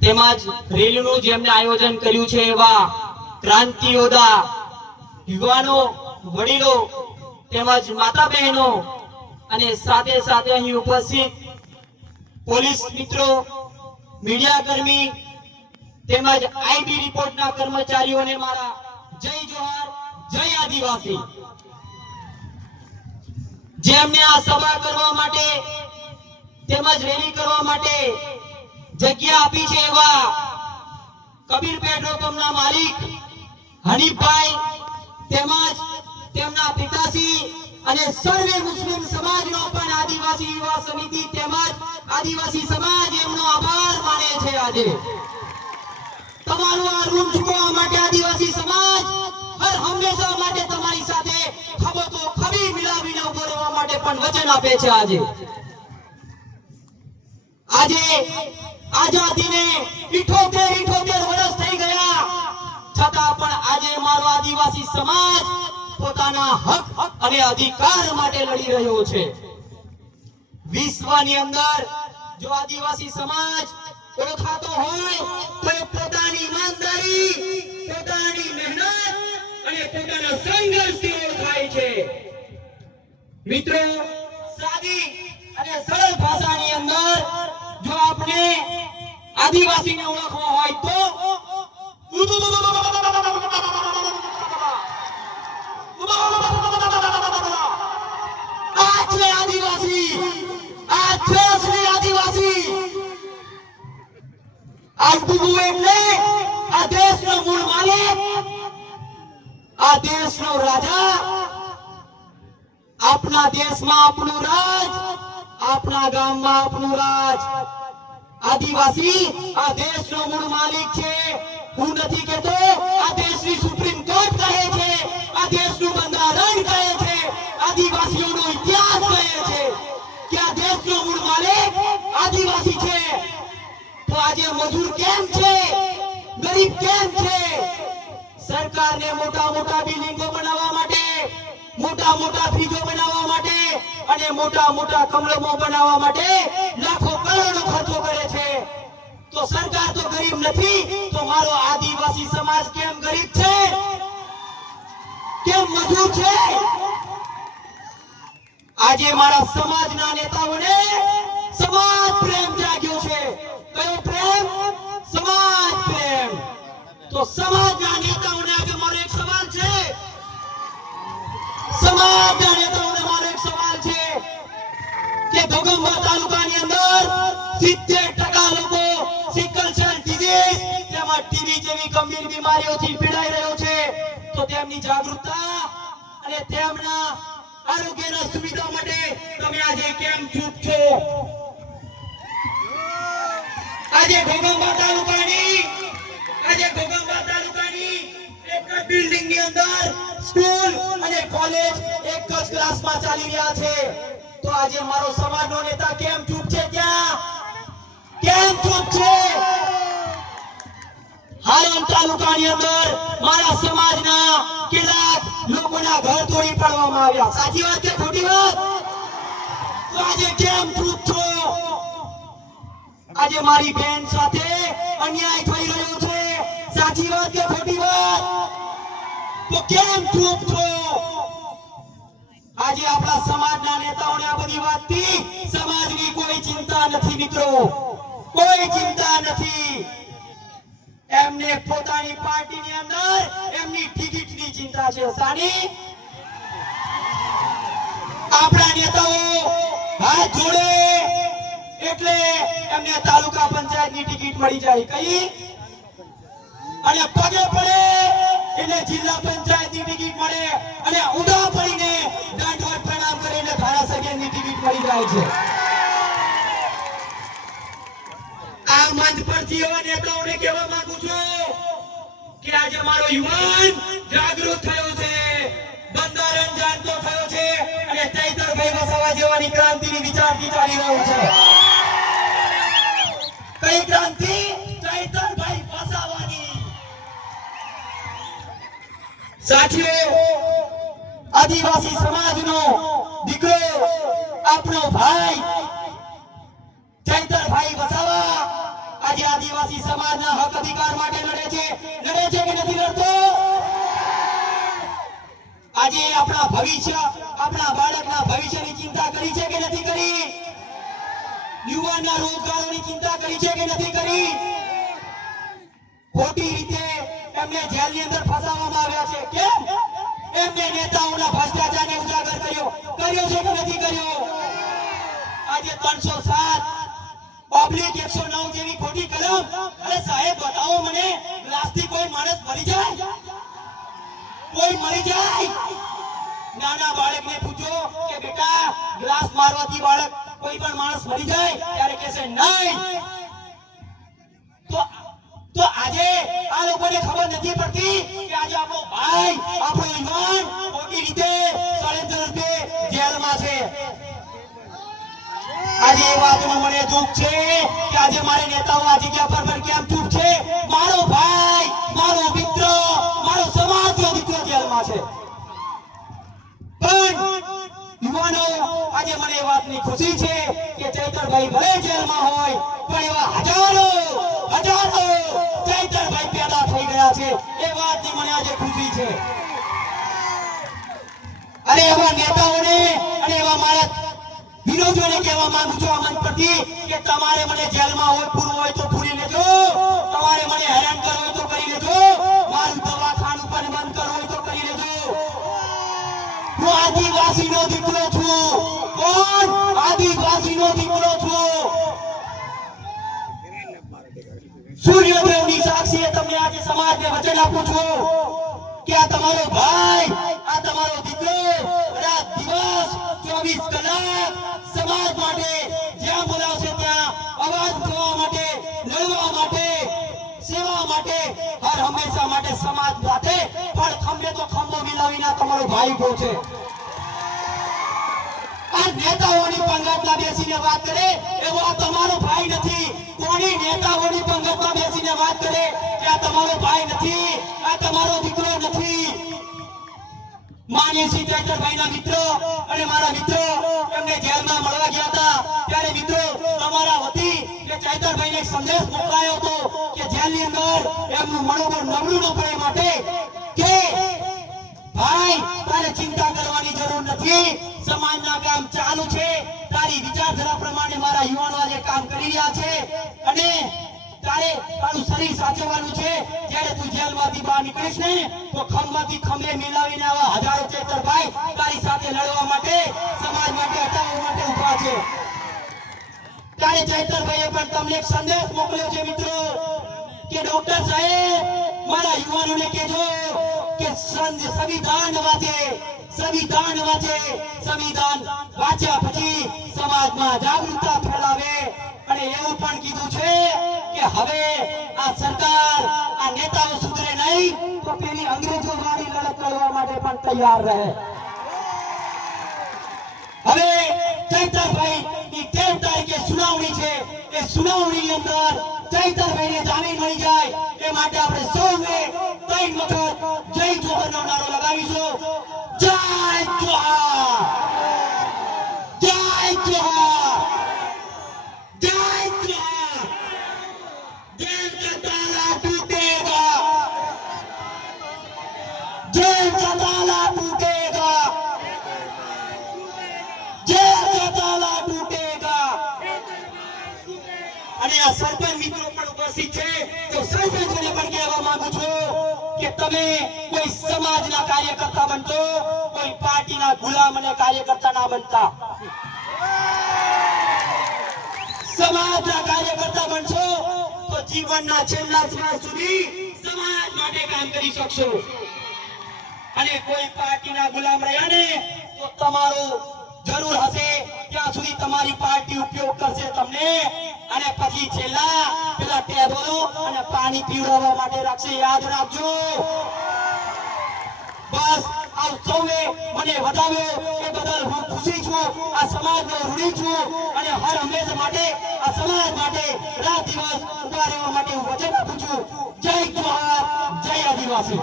તેમજ રેલીનું જેમને આયોજન કર્યું છે એવા ક્રાંતિ યોદ્ધા યુવાનો, વડીલો, તેમજ માતા બહેનો અને સાથે સાથે અહીં ઉપસ્થિત પોલીસ મિત્રો, મીડિયા કર્મી, તેમજ આઈબી રિપોર્ટના કર્મચારીઓને મારા જય જોહાર, જય આદિવાસી. જેમને આ સભા કરવા માટે તેમજ રેલી કરવા માટે જગ્યા આપી છે એવા કબીર પેટ્રોલ પંપના માલિક, હનીફભાઈ, તેમજ તેમના પિતાશ્રી અને સર્વે મુસ્લિમ સમાજનો પણ આદિવાસી યુવા સમિતિ તેમજ આદિવાસી સમાજ એમનો આભાર માને છે આજે. તમારું આ ઋણ ચૂકવવા માટે આદિવાસી સમાજ હર હંમેશા માટે તમારી સાથે ખબતો ખભી મિલાવીને ઊભો રહેવા માટે પણ વચન આપે છે આજે. આજે આઝાદીને 78 78 વર્ષ થઈ ગયા. છતાં પણ આજે મારો આદિવાસી સમાજ પોતાના હક અને અધિકાર માટે લડી રહ્યો છે. વિશ્વની અંદર જો આદિવાસી સમાજ ઓળખાતો હોય, તો એ પોતાની ઈમાનદારી, પોતાની મહેનત અને પોતાના સંઘર્ષથી ઓળખાય છે. મિત્રો, સાદી અને સરળ ભાષાની અંદર જો આપણે આદિવાસીને ઓળખવો હોય તો આદિવાસી આ છે એટલે આ દેશનો મૂળ માલિક, આ દેશનો રાજા. આપણા દેશમાં આપણું રાજ આપણા ગામમાં આપણું રાજ. આદિવાસી આ દેશનો મૂળ માલિક છે. હું નથી કહેતો, આ દેશની સુપ્રીમ કોર્ટ કહે છે. આ દેશનું બંધારણ કહે છે. આદિવાસીઓનો ઇતિહાસ કહે છે કે આ દેશનો મૂળ માલિક આદિવાસી છે. તો આજે મજૂર કેમ છે? ગરીબ કેમ છે? સરકારને મોટા મોટા બિલ્ડિંગો બનાવવા માટે મોટા મોટા ફ્રીજો બનાવવા માટે અને મોટા મોટા કમલમો બનાવવા માટે લાખો કરોડો ખર્ચો કરે છે. તો સરકાર તો ગરીબ નથી, તો મારો આદિવાસી સમાજ કેમ ગરીબ છે? કેમ મજૂર છે? આજે મારા સમાજના નેતાઓને સમાજ પ્રેમ જાગ્યો છે. કયો પ્રેમ? સમાજ પ્રેમ. તો સમાજના નેતાઓને આજે મારો એક સવાલ છે સમાજના નેતાઓને મારો એક સવાલ છે કે ઘોઘંબા તાલુકાની અંદર 70% લોકો સિકલ સેલ ડિઝીઝ તેમજ ટીબી જેવી ગંભીર બીમારીઓથી પીડાઈ રહ્યો છે. તો તેમની જાગૃતતા અને તેમના આરોગ્યના સુવિધા માટે તમે આજે કેમ ચૂપ છો? આજે ઘોઘંબા તાલુકાની, આજે એક જ બિલ્ડિંગની અંદર સ્કૂલ અને કોલેજ એક જ ક્લાસમાં ચાલી રહ્યા છે. તો આજે મારો સમાજનો નેતા કેમ ચૂપ છે ત્યાં? કેમ ચૂપ છે? હાલોલ તાલુકાની અંદર મારા સમાજના કેટલાક લોકોના ઘર તોડી પાડવામાં આવ્યા. સાચી વાત કે ખોટી વાત? તો આજે કેમ ચૂપ છો? આજે મારી બેન સાથે અન્યાય થઈ રહ્યો છે. સાચી વાત કે ખોટી વાત? તો કેમ ચૂપ આજે આપણા સમાજના નેતાઓને આ બધી વાતથી સમાજની કોઈ ચિંતા નથી મિત્રો. કોઈ ચિંતા નથી. એમને પોતાની પાર્ટીની અંદર એમની ટિકિટની ચિંતા છે. સાની? આપણા નેતાઓ હાથ જોડે. એટલે એમને તાલુકા પંચાયતની ટિકિટ મળી જાય. કઈ? અને પગે પડે એટલે જિલ્લા મળે અને ઊંધા પડીને દંડવત પ્રણામ કરીને ધારાસભ્યની ટિકિટ મળી જાય છે. આ મંચ પરથી એવા નેતાઓને કહેવા માંગુ છું કે આજે મારો યુવાન જાગૃત થયો છે. બંધારણ જાણતો થયો છે અને ચૈતરભાઈ વસાવા જેવાની ક્રાંતિની વિચારથી ચાલી રહ્યો છે. કઈ ક્રાંતિ? ચૈતરભાઈ વસાવાની. સાથીઓ આદિવાસી સમાજનો દીકરો, આપણો ભાઈ ચૈતરભાઈ વસાવા આજે આદિવાસી સમાજના હક અધિકાર માટે લડે છે. લડે છે કે નથી લડતો? આજે આપણા ભવિષ્ય, આપણા બાળકના ભવિષ્યની ચિંતા કરી છે કે નથી કરી? યુવાનના રોજગારોની ચિંતા કરી છે કે નથી કરી? ખોટી રીતે એમને જેલની અંદર ફસાવવામાં આવ્યા છે. કેમ? એમને નેતાઓના ભ્રષ્ટાચારને ઉજાગર કર્યો. કર્યો છે કે નથી કર્યો? આજે 307 પબ્લિક 109 જેવી ખોટી કલમ. અરે સાહેબ, બતાવો મને ગ્લાસથી કોઈ માણસ મરી જાય? કોઈ મરી જાય? નાના બાળકને પૂછો કે બેટા ગ્લાસ મારવાથી બાળક કોઈ પણ માણસ મરી જાય? ત્યારે કહેશે, નહીં. તો આજે આ લોકોને ખબર નથી પડતી કે આજે આપણો ભાઈ, આપણો યુવાન ખોટી રીતે ષડયંત્ર રૂપે જેલમાં છે. આજે એ વાતનું મને દુઃખ છે કે આજે મારે નેતાઓ આ જગ્યા પર પણ કેમ ચૂપ છે? મારો ભાઈ, મારો મિત્ર, મારો સમાજનો દીકરો જેલમાં છે. પણ યુવાનો, આજે મને એ વાતની ખુશી છે ચૈતરભાઈ ભલે જેલમાં હોય, પણ એવા હજારો હજારો ચૈતરભાઈ પેદા થઈ ગયા છે. એ વાતની મને આજે ખુશી છે. અરે એવા નેતાઓને અને એવા મારા વિરોધીઓને કહેવા માંગુ છું આ મંચ કે તમારે મને જેલમાં હોય, પૂરું હોય તો પૂરી લેજો. તમારે મને હેરાન કરવું હોય તો કરી લેજો. મારું દવાખાનું પણ બંધ કરવું હોય તો કરી લેજો. હું આદિવાસીનો દીકરો છું. આદિવાસીનો દીકરો છું. સૂર્યદેવની સાક્ષીએ તમને આજે સમાજને વચન આપું છું કે આ તમારો ભાઈ, આ તમારો દીકરો, રાત દિવસ ચોવીસ કલાક સમાજ માટે જ્યાં બોલાવશે ત્યાં અવાજ કરવા માટે, લડવા માટે, સેવા માટે, હર હંમેશા માટે સમાજ માટે પણ ખંભે તો ખંભો મિલાવીને તમારો ભાઈ ઊભો નેતાઓની પંગતમાં બેસીને વાત કરે, એવો આ તમારો ભાઈ નથી. કોની નેતાઓની પંગતમાં બેસીને વાત કરે, કે આ તમારો ભાઈ નથી, આ તમારો દીકરો નથી. માન્ય શ્રી ચૈતરભાઈના મિત્રો અને મારા મિત્રો એમને જેલમાં મળવા ગયા હતા. ત્યારે મિત્રો, તમારા વતી કે ચૈતરભાઈને સંદેશ મોકલાયો હતો કે જેલની અંદર એમનું મનોબળ નબળું ન પડે માટે કે, ભાઈ, તારે ચિંતા કરવાની જરૂર નથી. સમાજના કામ ચાલુ છે. તારી વિચારધારા પ્રમાણે મારા યુવાનો આજે કામ કરી રહ્યા છે. અને તારે તારું શરીર સાચવવાનું છે. જ્યારે તું જેલમાંથી બહાર નીકળીશ ને, તો ખંભમાંથી ખંભે મિલાવીને આવા હજારો ચેતરભાઈ તારી સાથે લડવા માટે, સમાજ માટે હટાવવા માટે ઊભા છે. ત્યારે ચેતરભાઈએ પણ તમને એક સંદેશ મોકલ્યો છે, મિત્રો, કે ડોક્ટર સાહેબ, મારા યુવાનોને કહેજો કે સંવિધાન વાંચે. સંવિધાન વાંચે. સંવિધાન વાંચ્યા પછી સમાજમાં જાગૃતતા ફેલાવે. અને એવું પણ કીધું છે કે હવે આ સરકાર આ નેતાઓ સુધરે નહીં તો પેલી અંગ્રેજો વાળી લડત લડવા માટે પણ તૈયાર રહે. હવે ચૈતરભાઈ ની તેર તારીખે સુનાવણી છે. એ સુનાવણી અંદર ચૈતરભાઈને જામીન મળી જાય. એ માટે આપણે સૌએ ત્રણ વખત જય જોહરનો નારો લગાવીશું. জয় জোহার জয় জোহার জয় জোহার জয় কাতালা টুটেগা জয় কাতালা টুটেগা জয় কাতালা টুটেগા અને આ સરપંચ મિત્રો પણ ઉપસ્થિત છે તો સરપંચને પણ કહેવા માંગુ છું કે તમે કોઈ સમાજના કાર્યકર્તા બનતો, કોઈ પાર્ટીના ગુલામ અને કાર્યકર્તા ના બનતા. સમાજના કાર્યકર્તા બનશો તો જીવનના છેલ્લા શ્વાસ સુધી સમાજ માટે કામ કરી શકશો. અને કોઈ પાર્ટીના ગુલામ રહ્યા ને તો તમારો જરૂર હશે, ત્યાં સુધી તમારી પાર્ટી ઉપયોગ કરશે તમને. અને પછી છેલ્લા પેલા ટેબલો અને પાણી પીવડાવવા માટે રાખશે. યાદ રાખજો. બસ, આપ સૌએ મને વધાવ્યો એ બદલ હું ખુશી છું, આ સમાજનો ઋણી છું અને હર હંમેશ માટે, આ સમાજ માટે રાત દિવસ ઊભા રહેવા માટે હું વચન આપું છું. જય જોહાર જય આદિવાસી.